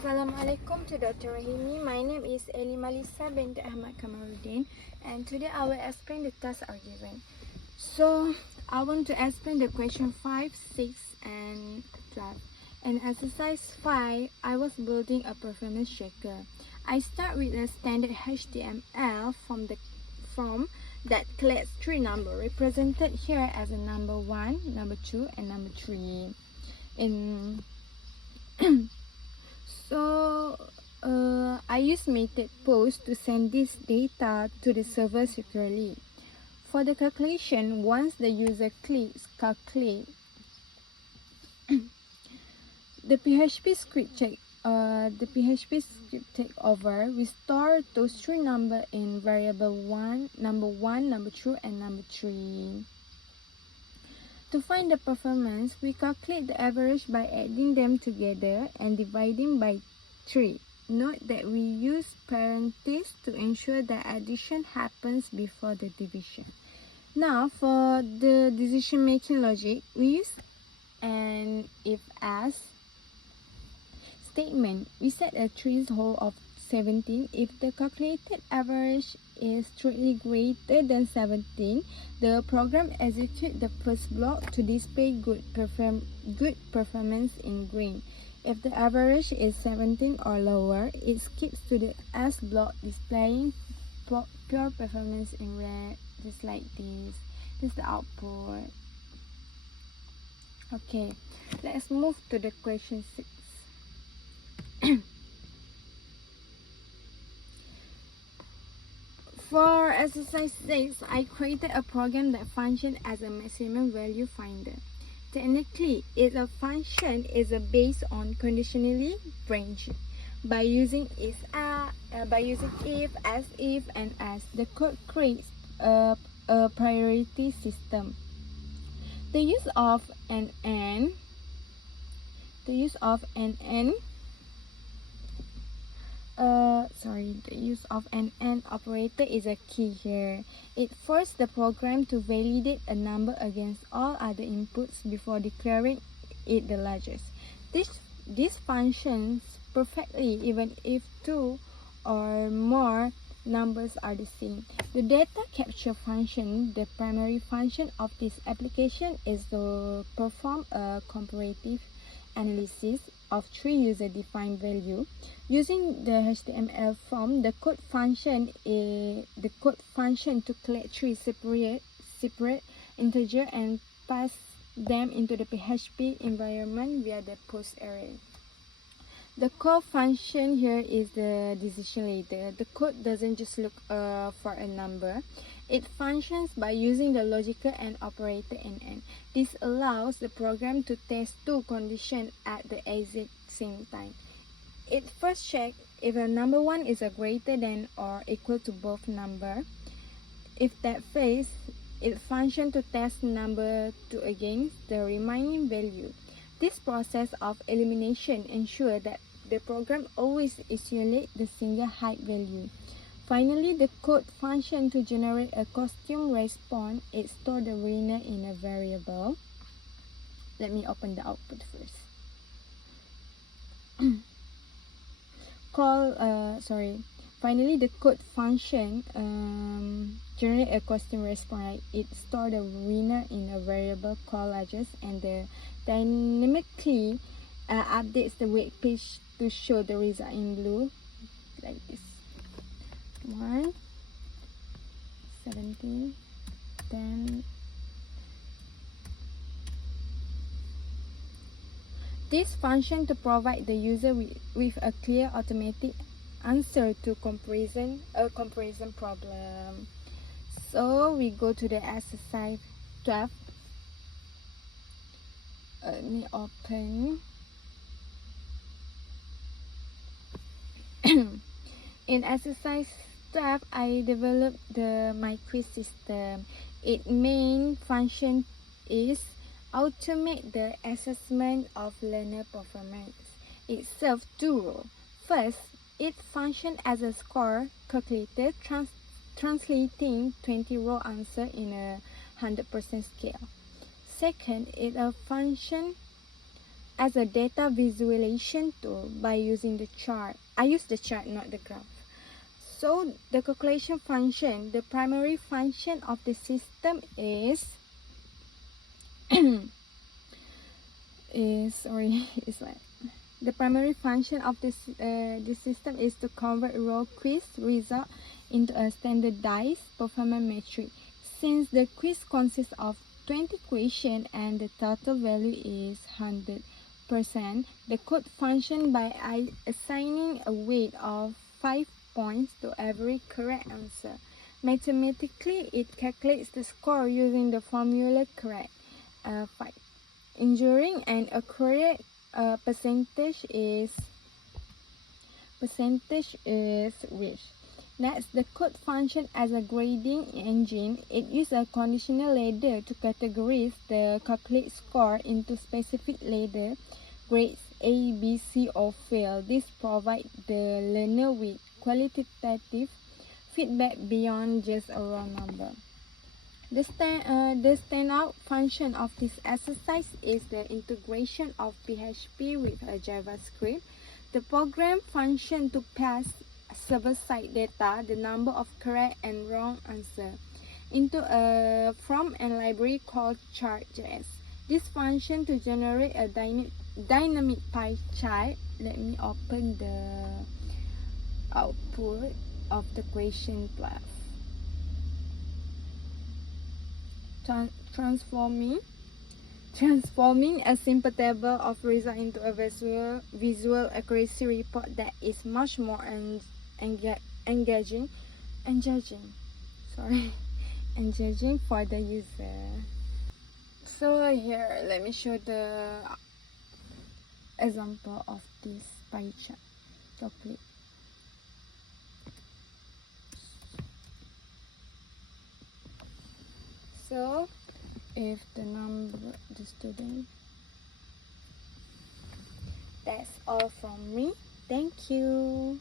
Assalamualaikum to Dr. Rahimi. My name is Eli Malisa bint Ahmad Kamaluddin, and today I will explain the tasks are given. So I want to explain the question 5, 6 and 12. In exercise 5, I was building a performance checker. I start with a standard HTML form that collects three numbers represented here as a number 1, number 2 and number 3. I use method post to send this data to the server securely. For the calculation, once the user clicks calculate, the PHP script take over. We store those three numbers in variable number 1, number 2 and number 3. To find the performance, we calculate the average by adding them together and dividing by 3. Note that we use parentheses to ensure that addition happens before the division. Now, for the decision-making logic, we use an if-else statement. We set a threshold of 17. If the calculated average is strictly greater than 17, the program executes the first block to display good performance in green. If the average is 17 or lower, it skips to the else block displaying pure performance in red, just like this. This is the output. Okay, let's move to the question 6. For exercise 6, I created a program that functions as a maximum value finder. Technically, a function is based on conditionally branch. By using if, as if, and as, the code creates a priority system. The use of an AND operator is a key here. It forces the program to validate a number against all other inputs before declaring it the largest. This functions perfectly even if two or more numbers are the same. The data capture function, the primary function of this application, is to perform a comparative analysis of three user-defined values. Using the HTML form, the code function to collect three separate integers and pass them into the PHP environment via the post array. The call function here is the decision ladder. The code doesn't just look for a number. It functions by using the logical AND operator and AND. This allows the program to test two conditions at the exact same time. It first checks if a number 1 is a greater than or equal to both numbers. If that fails, it functions to test number 2 against the remaining value. This process of elimination ensures that the program always isolates the single height value. Finally, the code function to generate a costume response. It stores the winner in a variable. Let me open the output first. Finally, the code function generate a costume response. It stores the winner in a variable called largest and dynamically updates the web page to show the result in blue, like this. 1, 17, 10. This function to provide the user with a clear automatic answer to a comparison problem. So we go to the exercise 12. Let me open. In exercise 12, I developed my quiz system. Its main function is automate the assessment of learner performance. It serves two roles. First, it functions as a score calculator, translating 20 raw answers in a 100% scale. Second, it functions as a data visualization tool by using the chart. I use the chart, not the graph. So the calculation function, the primary function of the system is the primary function of this system is to convert raw quiz result into a standardized performance metric. Since the quiz consists of 20 questions and the total value is 100%, the code function by assigning a weight of 5 points to every correct answer. Mathematically, it calculates the score using the formula correct 5. Ensuring an accurate percentage is reached. Next, the code function as a grading engine. It uses a conditional ladder to categorize the calculated score into specific ladder grades A, B, C, or fail. This provides the learner with qualitative feedback beyond just a raw number. The standout function of this exercise is the integration of PHP with a JavaScript. The program function to pass server-side data, the number of correct and wrong answers, into a from a library called chart.js. This function to generate a dynamic pie chart. Let me open the output of the question 12. Transforming a simple table of results into a visual accuracy report that is much more engaging for the user. So here, let me show the example of this pie chart. Complete. So if the student, that's all from me. Thank you.